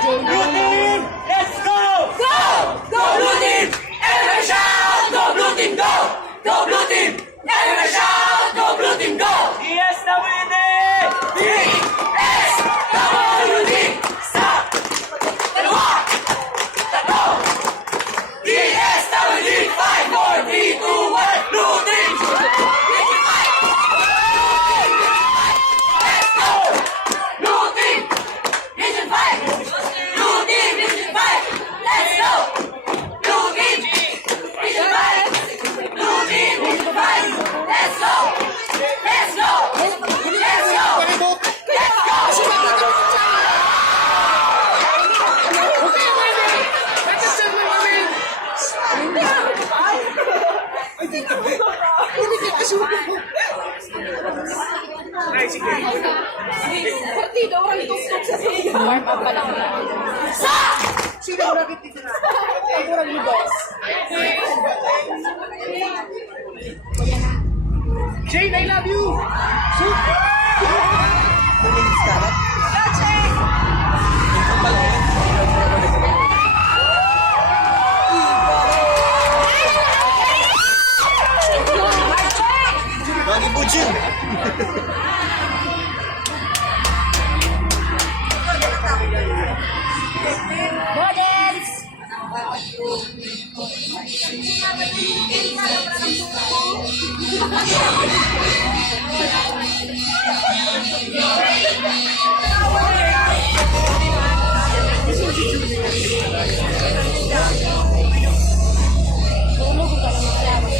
Blue team, let's go! Go! Go Blue Team! Everybody shout! Go Blue Team, go! Go Blue Team! Everybody shout! Go Blue Team, go! DSWD! DSWD! Stop! Dalawa! Tatlo! DSWD! 5, 4, 3, 2, 1! Blue Team! Let's go! Blue Team! Vision 5! Blue Team! Vision 5! Let's go! Blue Team! Vision 5! Blue Team! Vision 5! Let's go! Let's go! Let's go! Let's go! Warm up pa lang. Sino ang nakikita na? Ang kurang lubos. Jane, I love you! Shoot! Lagi bucin! Models! Tulog ka lang maglawas.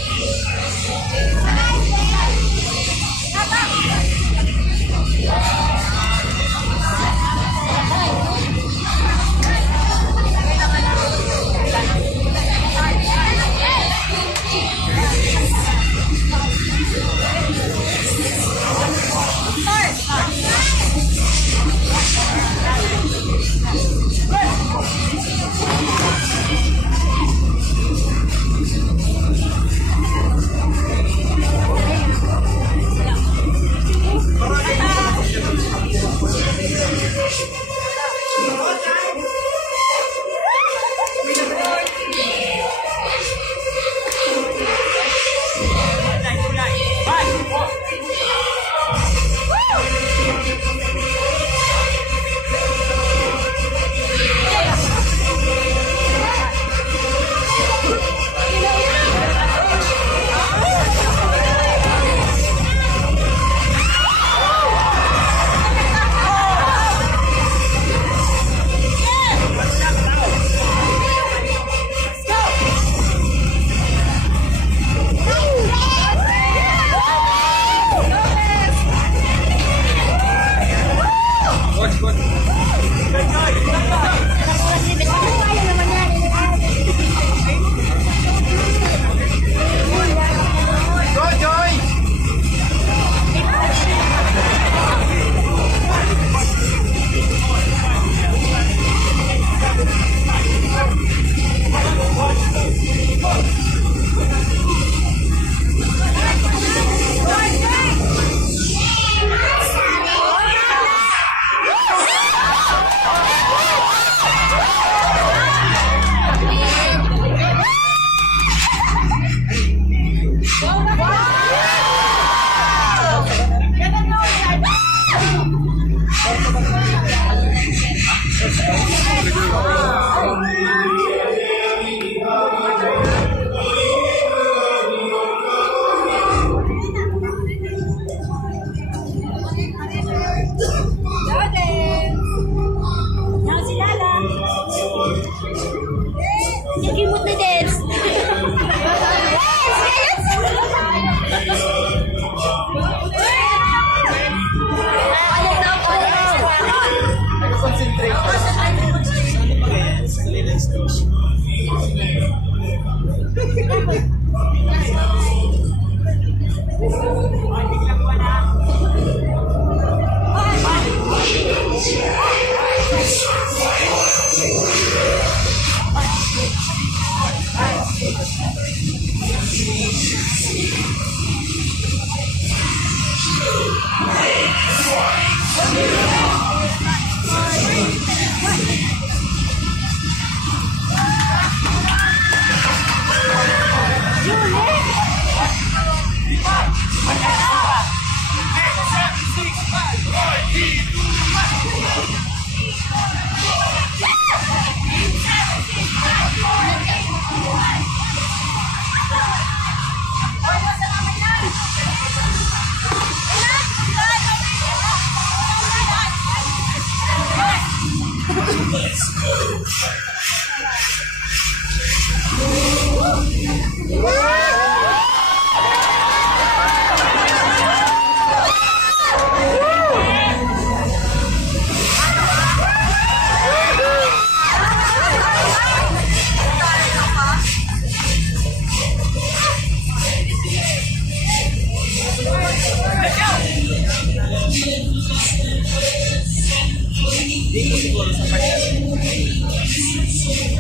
Dito siguro sa part na.